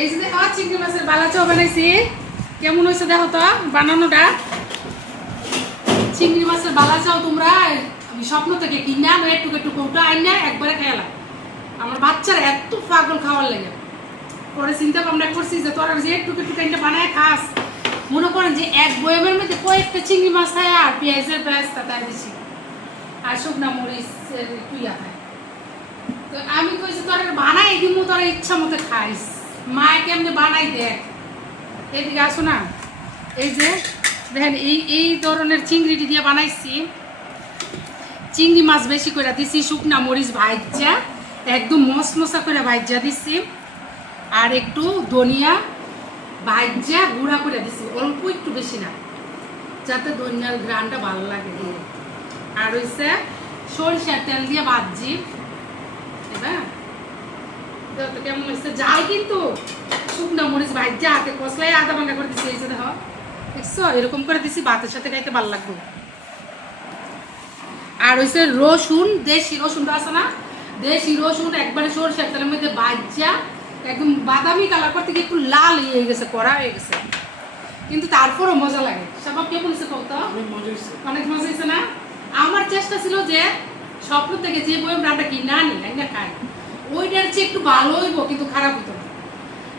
এই যে দেখো, চিংড়ি মাছের বালা চাও বানাইছি। কেমন হয়েছে দেখো তো, বানানোটা? চিংড়ি মাছের বালা চাও তোমরা, আমি স্বপ্ন থেকে কিনে আনো একটু একটু কৌটা আইনা একবারে খেয়ালাম আমার বাচ্চার এত পাগল খাওয়ার লাগে। পরে চিন্তা ভাবনা করছি যে তোরা যে একটু একটু কাইন্ডা বানায় খাস। মনে করেন যে এক বয়মের মধ্যে কয়েকটা চিংড়ি মাছ খায় আর পেঁয়াজের ব্যস্তা তাই দিছি। আর শুকনা মরিচ তুইয়া খায়। তো আমি কইছি তোরা বানাই দিমু, তোরা ইচ্ছা মতো খাইস। মা কেমনে বানাই দেখ? এদিকে আসো না। এই যে, দেখেন, এই এই ধরনের চিংড়িটি দিয়ে বানাইছি। চিংড়ি মাছ বেশি করে দিছি, শুকনা মরিচ ভাইজা, একদম মশমশা করে ভাইজা দিছি। আর একটু ধনিয়া ভাইজা গুঁড়া করে দিছি, অল্প একটু বেশি না, যাতে ধনিয়ার গ্রানটা ভালো লাগে। আর হইছে সরিষার তেল দিয়ে ভাজি এবার তো কেমন হয়েছে? জাল কিন্তু। শুকনা মরিচ ভাইজা হাতে কষলাই আদা ভাঙ্গা করে দিছি এই যে দেখো। দেখছ? এরকম করে দিছি ভাতের সাথে খাইতে ভালো লাগবে। আর হইছে রসুন দেশি রসুনটা আছে না? দেশি রসুন একবারে সরষের তেলের মধ্যে একদম বাদামি কালার করতে গিয়ে একটু লাল হয়ে গেছে কড়া হয়ে গেছে। কিন্তু তারপরও মজা লাগে। সবাব কে বলছে কত অনেক মজা হয়েছে। না? আমার চেষ্টা ছিল যে স্বপ্ন থেকে যে বই রান্না কি না নি না খাই। ওইটার চেয়ে একটু ভালো হইব, কিন্তু খারাপ হতো না।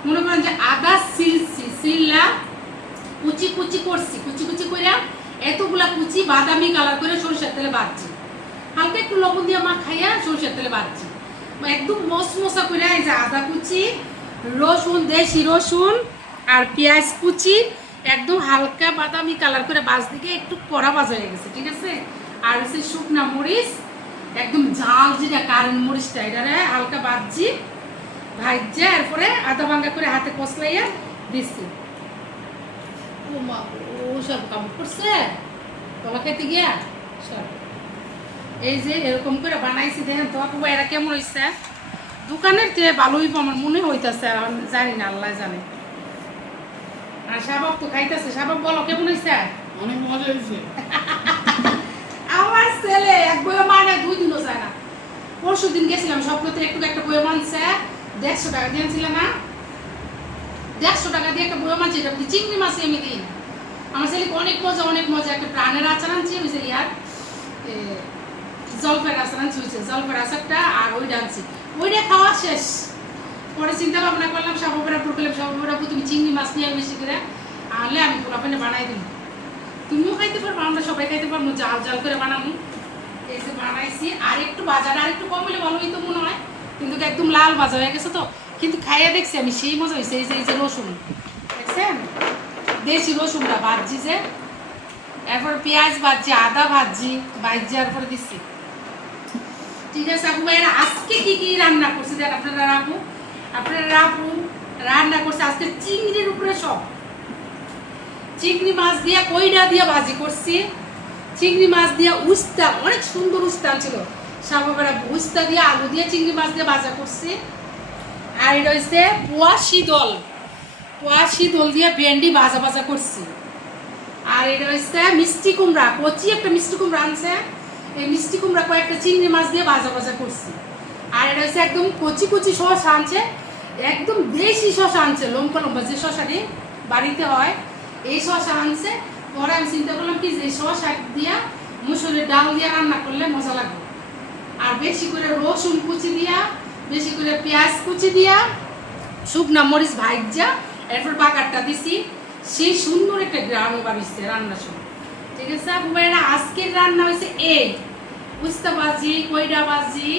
মনে করেন যে আদা সিলছি, সিললা কুচি কুচি করছি, কুচি কুচি করে এতগুলা কুচি বাদামি কালার করে সরষের তেলে বাড়ছি। হালকা একটু লবণ দিয়ে মা খাইয়া সরষের তেলে বাড়ছি। একদম মস মশা করে এই যে আদা কুচি, রসুন, দেশি রসুন আর পেঁয়াজ কুচি একদম হালকা বাদামি কালার করে বাজ দিকে একটু কড়া বাজা হয়ে গেছে, ঠিক আছে? আর হচ্ছে শুকনা মরিচ একদম জাল যেটা কারেন্ট মরিচটা এটারে হালকা বাজছি ভাজছে এরপরে আদা ভাঙ্গা করে হাতে কষলাইয়া দিচ্ছি ও মা ও সব কাম করছে? তলা খেতে গিয়া? সব। এই যে এরকম করে বানাইছি দেখেন তো আপু এরা কেমন হয়েছে দোকানের যে ভালোই আমার মনে হইতাছে জানি না আল্লাহ জানে। আর শাবাব তো খাইতেছে। শাবাব বলো কেমন হয়েছে অনেক মজা হয়েছে আমার ছেলে এক বইয়ে মানে পরশু দিন গেছিলাম স্বপ্নতে একটু একটা বইয়ে মানছে দেড়শো টাকা দিয়েছিল না? দেড়শো টাকা দিয়ে একটা বইয়ে মানছে এটা চিংড়ি মাছ আমি দিই আমার ছেলেকে অনেক মজা অনেক মজা একটা প্রাণের আচার আনছি হয়েছে ইয়ার এ, জলফের আচার আনছি হয়েছে জলফের আচারটা আর ওই আনছি। ওইটা খাওয়া শেষ। পরে চিন্তা ভাবনা করলাম সাবাবেরা পুরো করলাম সাবাবেরা তুমি চিংড়ি মাছ নিয়ে বেশি করে আনলে আমি পোলাপানে বানাই দিই তুমিও খাইতে পারব আমরা সবাই খাইতে পারব জাল জাল করে বানাবো। এই যে বানাইছি। আর একটু বাজার আর একটু কম হলে ভালো হইতো মনে হয়। কিন্তু একদম লাল বাজা হয়ে গেছে তো। কিন্তু খাইয়া দেখছি আমি, সেই মজা হয়েছে এই যে এই যে রসুন। দেখছেন? দেশি রসুনটা ভাজছি যে, এরপর পেঁয়াজ ভাজছি, আদা ভাজছি ভাজছি, এরপরে দিচ্ছি। ঠিক আছে, আপু ভাইয়েরা, আজকে কি কি রান্না করছি দেন আপনারা রাখু আপনারা রাখু রান্না করছে আজকে চিংড়ির উপরে সব। চিংড়ি মাছ দিয়ে কইডা দিয়ে ভাজি করছি। চিংড়ি মাছ দিয়ে উস্তা, অনেক সুন্দর উস্তা ছিল। সাবাবেরা উস্তা দিয়ে আলু দিয়ে চিংড়ি মাছ দিয়ে ভাজা করছি। আর এটা হচ্ছে পোয়া শীতল পোয়া শীতল দিয়ে ভেন্ডি ভাজা ভাজা করছি। আর এটা হচ্ছে মিষ্টি কুমড়া, কচি একটা মিষ্টি কুমড়া আনছে। এই মিষ্টি কুমড়া কয়েকটা চিংড়ি মাছ দিয়ে ভাজা ভাজা করছি। আর এটা হচ্ছে একদম কচি কচি শসা আনছে। একদম দেশি শসা আনছে, লম্বা লম্বা যে শসাটি বাড়িতে হয়, এই শসা আনছে। পরে আমি চিন্তা করলাম কি যে শসা দিয়া মুসুরের ডাল দিয়ে রান্না করলে মজা লাগবে। আর বেশি করে রসুন কুচি দিয়া, বেশি করে পেঁয়াজ কুচি দিয়া, শুকনা মরিচ ভাইজা, এরপর বাগারটা দিছি। সেই সুন্দর একটা গ্রাম বাড়িছে রান্না সময়। ঠিক আছে, আপু ভাইরা আজকের রান্না হয়েছে এই। উস্তা ভাজি কইডা ভাজি,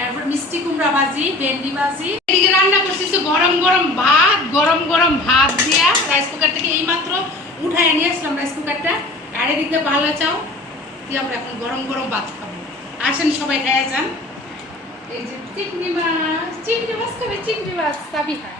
এরপর মিষ্টি কুমড়া ভাজি, ভেন্ডি ভাজি। এদিকে রান্না করছি গরম গরম ভাত গরম গরম ভাত দিয়া রাইস কুকার থেকে এইমাত্র উঠায় নিয়ে আসলাম রাইস কুকারটা আর এদিকে ভালো চাও, দিয়ে আমরা এখন গরম গরম ভাত খাব। আসেন সবাই খেয়ে যান। এই যে চিংড়ি মাছ চিংড়ি মাছ খাবে, চিংড়ি মাছ, সাবিহা।